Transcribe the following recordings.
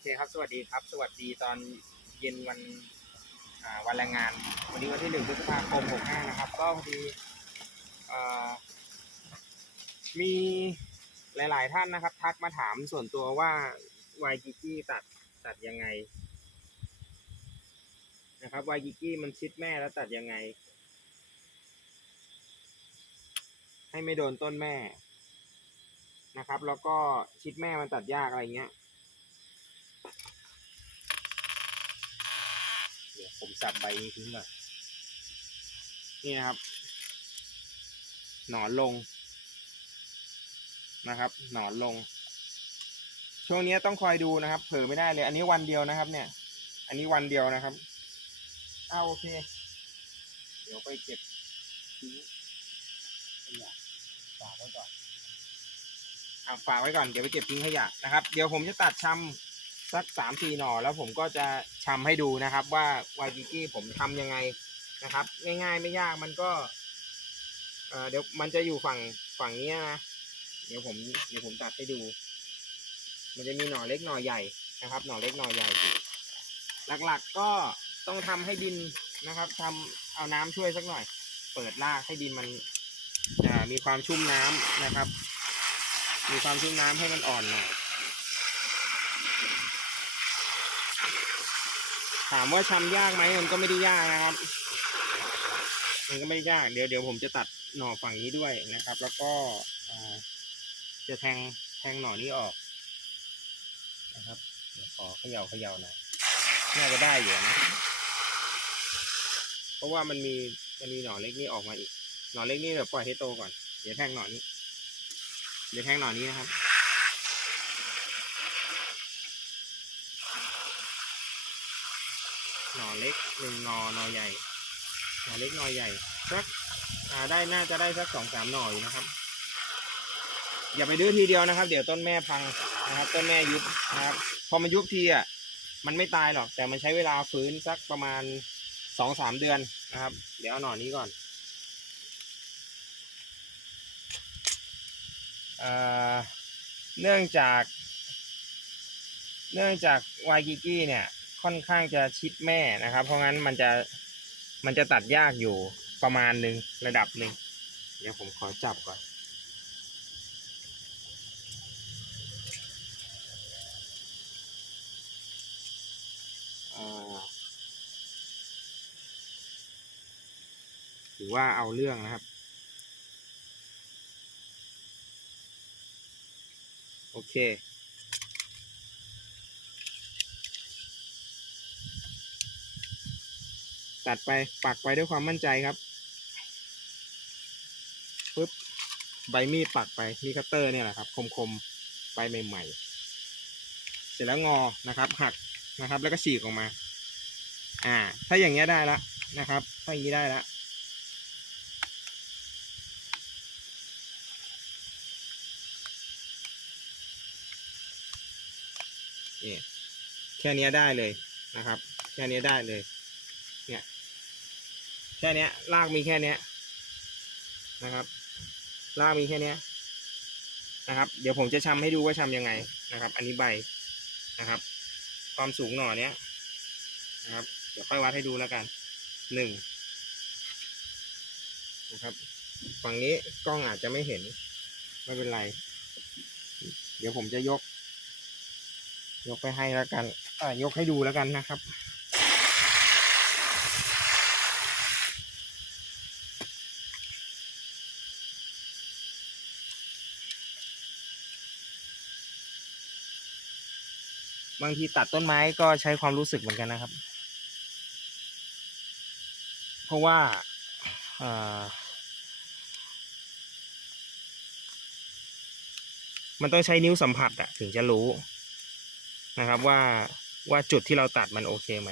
เคครับ สวัสดีครับ สวัสดีตอนเย็นวันวันแรงงาน วันนี้วันที่หนึ่งพฤษภาคมหกห้านะครับ ก็พอดีอ่ามีหลาย ๆ ท่านนะครับ ทักมาถามส่วนตัวว่าวายกิกี้ตัดตัดยังไง นะครับวายกิกี้มันชิดแม่แล้วตัดยังไง ให้ไม่โดนต้นแม่นะครับ แล้วก็ชิดแม่มันตัดยากอะไรเงี้ย เดี๋ยวผม สับใบนี้ทิ้งก่อนนี่นะครับ หนอนลงนะครับ หนอนลง ช่วงนี้ต้องคอยดูนะครับ เผลอไม่ได้เลย อันนี้วันเดียวนะครับ เนี่ย อันนี้วันเดียวนะครับอ้าโอเค เดี๋ยวไปเก็บทิ้งขยะฝากไว้ก่อนอ่าฝากไว้ก่อน เดี๋ยวไปเก็บทิ้งขยะนะครับ เดี๋ยวผมจะตัดชำ สักสามสี่หน่อแล้วผมก็จะชำให้ดูนะครับ ว่าวายกิกี้ผมทำยังไงนะครับ ง่ายๆไม่ยากมันก็เดี๋ยวมันจะอยู่ฝั่งฝั่งนี้นะเดี๋ยวผมเดี๋ยวผมตัดให้ดู มันจะมีหน่อเล็กหน่อใหญ่นะครับ หน่อเล็กหน่อใหญ่อยู่หลักๆก็ต้องทำให้ดินนะครับทำเอาน้ำช่วยสักหน่อย เปิดรากให้ดินมันมีความชุ่มน้ำนะครับ มีความชุ่มน้ำให้มันอ่อนหน่อย ถามว่าชำยากไหมมันก็ไม่ได้ยากนะครับ มันก็ไม่ยาก เดี๋ยวเดี๋ยวผมจะตัดหน่อฝั่งนี้ด้วยนะครับ แล้วก็จะแทงแทงหน่อนี้ออกนะครับเดี๋ยวขอเขย่าเขย่าหน่อยน่าจะได้อยู่นะ เพราะว่ามันมีมันมีหน่อเล็กนี่ออกมาอีก หน่อเล็กนี่เดี๋ยวปล่อยให้โตก่อน เดี๋ยวแทงหน่อนี้ เดี๋ยวแทงหน่อนี้นะครับ หน่อเล็กหนึ่งหน่อหน่อใหญ่หน่อเล็กหน่อใหญ่สักได้น่าจะได้สักสองสามหน่ออยู่นะครับ อย่าไปดื้อทีเดียวนะครับ เดี๋ยวต้นแม่พังนะครับ ต้นแม่ยุบนะครับ พอมันยุบทีอะมันไม่ตายหรอก แต่มันใช้เวลาฟื้นสักประมาณสองสามเดือนนะครับ เดี๋ยวเอาหน่อนี้ก่อนเอ่อเนื่องจาก เนื่องจากวายกิกี้เนี่ย ค่อนข้างจะชิดแม่นะครับ เพราะงั้นมันจะมันจะตัดยากอยู่ประมาณหนึ่งระดับหนึ่งเดี๋ยวผมขอจับก่อนถือว่าเอาเรื่องนะครับ โอเค ตัดไปปักไปด้วยความมั่นใจครับปึ๊บใบมีดปักไปมีคัตเตอร์เนี่ยแหละครับ คมๆใบใหม่ ๆ เสร็จแล้วงอนะครับ หักนะครับ แล้วก็ฉีกออกมา อ่า ถ้าอย่างเงี้ยได้ละนะครับ ถ้าอย่างนี้ได้ละนี่แค่นี้ได้เลยนะครับ แค่นี้ได้เลย แค่เนี้ยรากมีแค่เนี้ยนะครับรากมีแค่เนี้ยนะครับ เดี๋ยวผมจะชำให้ดูว่าชำยังไงนะครับ อันนี้ใบนะครับ ความสูงหน่อเนี้ยนะครับ เดี๋ยวค่อยวัดให้ดูแล้วกันหนึ่งนะครับ ฝั่งนี้กล้องอาจจะไม่เห็น ไม่เป็นไร เดี๋ยวผมจะยก ยกไปให้แล้วกันอ่ายกให้ดูแล้วกันนะครับ บางทีตัดต้นไม้ก็ใช้ความรู้สึกเหมือนกันนะครับ เพราะว่าอมันต้องใช้นิ้วสัมผัสอะถึงจะรู้นะครับว่าว่าจุดที่เราตัดมันโอเคไหม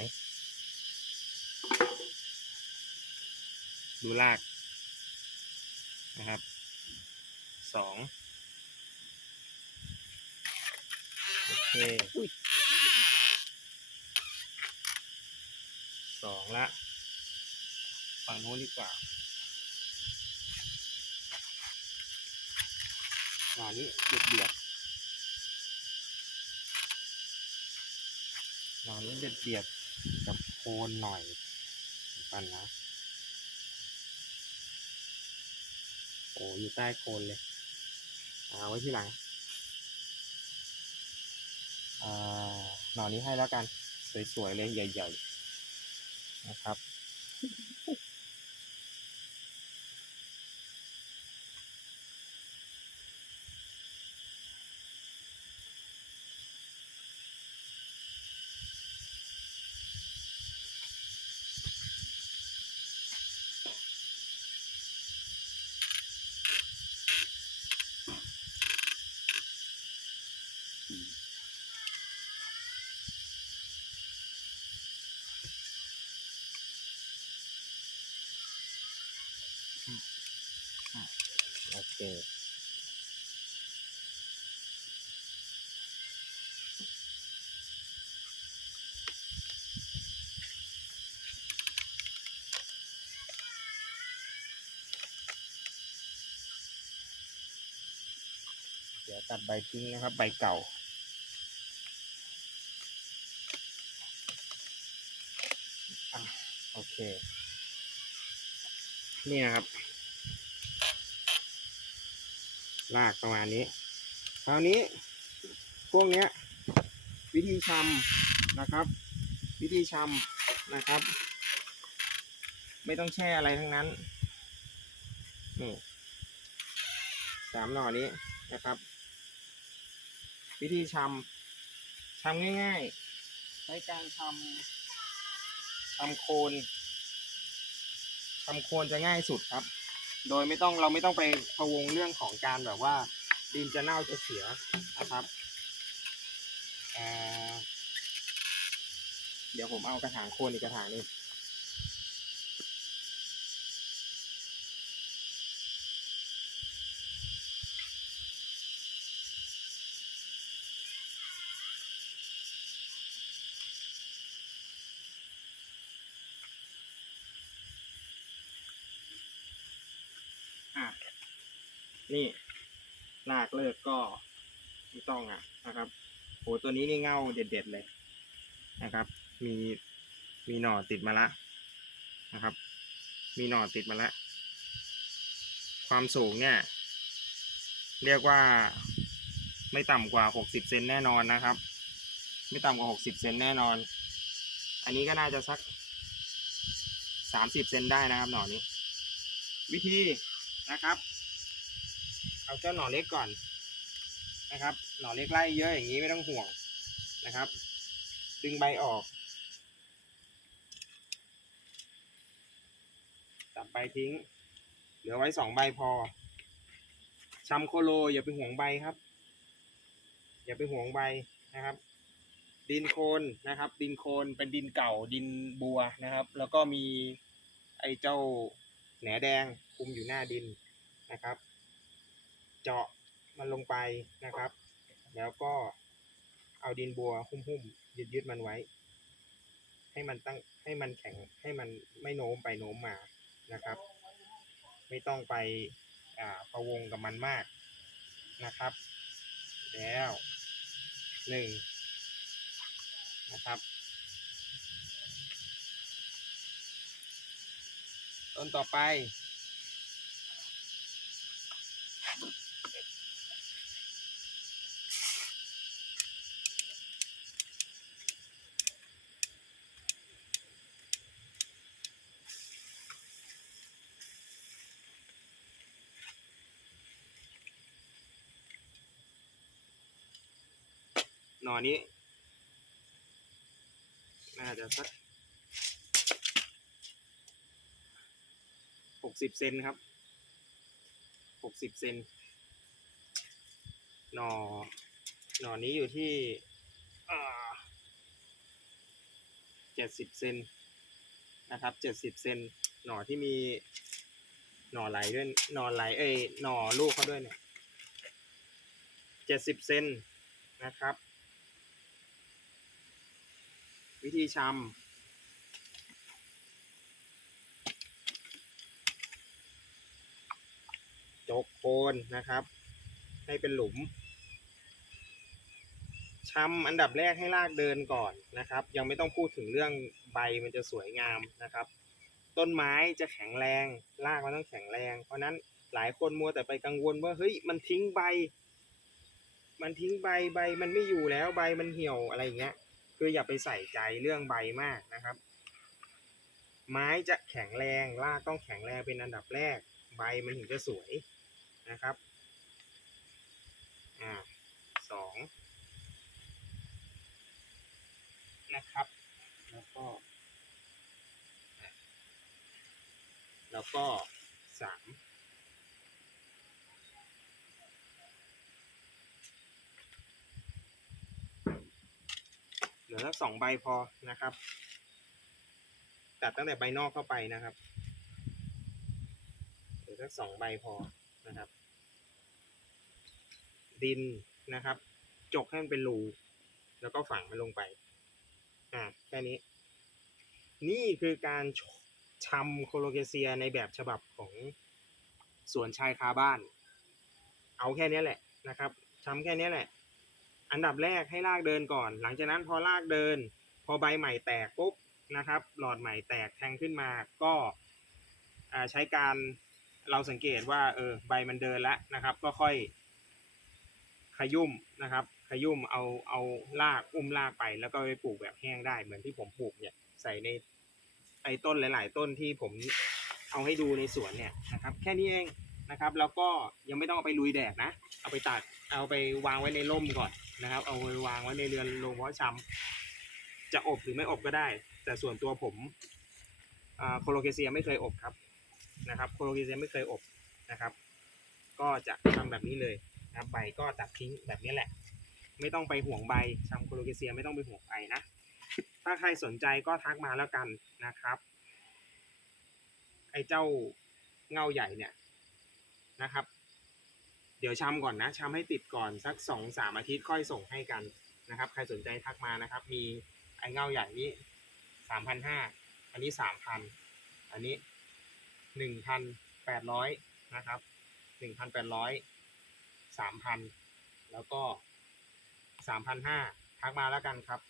ดูลากนะครับสองโอ เคสองละฝั่งโน้นดีกว่างานนี้เดือดเดือดหนอนนี้เด็ดเดียดกับโคนหน่อยกันนะโอ้อยู่ใต้โคนเลย เอาไว้ที่หลัง หนอนี้ให้แล้วกัน สวยๆเลยใหญ่ ๆ นะครับ ตัดใบทิ้งนะครับ ใบเก่าอโอเค นี่นะครับลากประมาณนี้ คราวนี้พวกเนี้ย วิธีชำนะครับ วิธีชำนะครับ ไม่ต้องแช่อะไรทั้งนั้นนี่สามหน่อนี้นะครับ วิธีชำชำง่ายๆใช้การทำทำโคนทำโคนจะง่ายสุดครับ โดยไม่ต้องเราไม่ต้องไปพะวงเรื่องของการแบบว่า ดินจะเน่าจะเสียนะครับเอ่อเดี๋ยวผมเอากระถางโคนอีกกระถางหนึง นี่ลากเลิกก็ไม่ต้องอะนะครับโหตัวนี้นี่เง่าเด็ดๆเลยนะครับ มีมีหน่อติดมาละนะครับ มีหน่อติดมาละ ความสูงเนี่ย เรียกว่าไม่ต่ำกว่าหกสิบเซนแน่นอนนะครับ ไม่ต่ำกว่าหกสิบเซนแน่นอน อันนี้ก็น่าจะสักสามสิบเซนได้นะครับหน่อนี้ วิธีนะครับ เอาเจ้าหน่อเล็กก่อนนะครับ หน่อเล็กไล่เยอะอย่างนี้ไม่ต้องห่วงนะครับ ดึงใบออก ตัดใบทิ้ง เหลือไว้สองใบพอชำโคโลอย่าไปห่วงใบครับ อย่าไปห่วงใบนะครับ ดินโคลนนะครับ ดินโคลนเป็นดินเก่าดินบัวนะครับ แล้วก็มีไอ้เจ้าแหนแดงคุมอยู่หน้าดินนะครับ เจาะมันลงไปนะครับ แล้วก็เอาดินบัวหุ้มๆยึดยึดๆมันไว้ ให้มันตั้งให้มันแข็งให้มันไม่โน้มไปโน้มมานะครับ ไม่ต้องไปอ่าพะวงกับมันมากนะครับ แล้วหนึ่งนะครับ ต้นต่อไป หน่อนี้ น่าจะสักหกสิบเซนครับหกสิบเซนหน่อหน่อนี้อยู่ที่เจ็ดสิบเซนนะครับเจ็ดสิบเซนหน่อที่มีหน่อไหลด้วยหน่อไหลเอ้ยหน่อลูกเขาด้วยเนี่ยเจ็ดสิบเซนนะครับ วิธีชำจกโคนนะครับ ให้เป็นหลุมชำอันดับแรกให้รากเดินก่อนนะครับ ยังไม่ต้องพูดถึงเรื่องใบมันจะสวยงามนะครับ ต้นไม้จะแข็งแรงรากมันต้องแข็งแรง เพราะฉะนั้นหลายคนมัวแต่ไปกังวลว่าเฮ้ยมันทิ้งใบ มันทิ้งใบใบมันไม่อยู่แล้วใบมันเหี่ยวอะไรอย่างเงี้ย คืออย่าไปใส่ใจเรื่องใบมากนะครับ ไม้จะแข็งแรงรากต้องแข็งแรงเป็นอันดับแรก ใบมันถึงจะสวยนะครับอ่าสองนะครับ แล้วก็ แล้วก็สาม ลือสักสองใบพอนะครับ ตัดตั้งแต่ใบนอกเข้าไปนะครับเหลือสักสองใบพอนะครับ ดินนะครับ จกให้มันเป็นรูแล้วก็ฝังมันลงไป อ่าแค่นี้ นี่คือการชำโคโลเกเซียในแบบฉบับของสวนชายคาบ้าน เอาแค่นี้แหละนะครับชำแค่นี้แหละ อันดับแรกให้รากเดินก่อน หลังจากนั้นพอรากเดิน พอใบใหม่แตกปุ๊บนะครับ หลอดใหม่แตกแทงขึ้นมาก็ใช้การเราสังเกตว่าเออใบมันเดินแล้วนะครับ ก็ค่อยขยุ่มนะครับ ขยุ่มเอาเอารากอุ้มรากไป แล้วก็ไปปลูกแบบแห้งได้เหมือนที่ผมปลูกเนี่ยใส่ในไอ้ต้นหลาย ๆ ต้นที่ผมเอาให้ดูในสวนเนี่ยนะครับ แค่นี้เอง นะครับ แล้วก็ยังไม่ต้องเอาไปลุยแดดนะ เอาไปตากเอาไปวางไว้ในร่มก่อนนะครับ เอาไปวางไว้ในเรือนโรงเพาะชำจะอบหรือไม่อบก็ได้ แต่ส่วนตัวผมโคโลเกเซียไม่เคยอบครับนะครับโคโลเกเซียไม่เคยอบนะครับ ก็จะทำแบบนี้เลยนะใบก็ตัดทิ้งแบบนี้แหละ ไม่ต้องไปห่วงใบชำโคโลเกเซียไม่ต้องไปห่วงใบนะถ้าใครสนใจก็ทักมาแล้วกันนะครับ ไอ้เจ้าเงาใหญ่เนี่ย นะครับ เดี๋ยวชำก่อนนะชำให้ติดก่อนสักสองสามอาทิตย์ค่อยส่งให้กันนะครับ ใครสนใจทักมานะครับ มีไอ้เงาใหญ่นี้สามพันห้าอันนี้สามพันอันนี้หนึ่งพันแปดร้อยนะครับหนึ่งพันแปดร้อยสามพันแล้วก็สามพันห้าทักมาแล้วกันครับ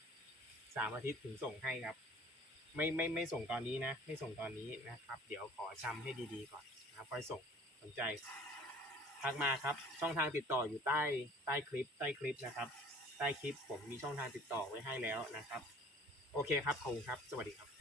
สามอาทิตย์ถึงส่งให้ครับ ไม่ไม่ไม่ส่งตอนนี้นะ ไม่ส่งตอนนี้นะครับ เดี๋ยวขอชำให้ดีๆก่อนนะครับค่อยส่ง สนใจทักมาครับ ช่องทางติดต่ออยู่ใต้ใต้คลิป ใต้คลิปนะครับ ใต้คลิปผมมีช่องทางติดต่อไว้ให้แล้วนะครับ โอเคครับขอบคุณครับ สวัสดีครับ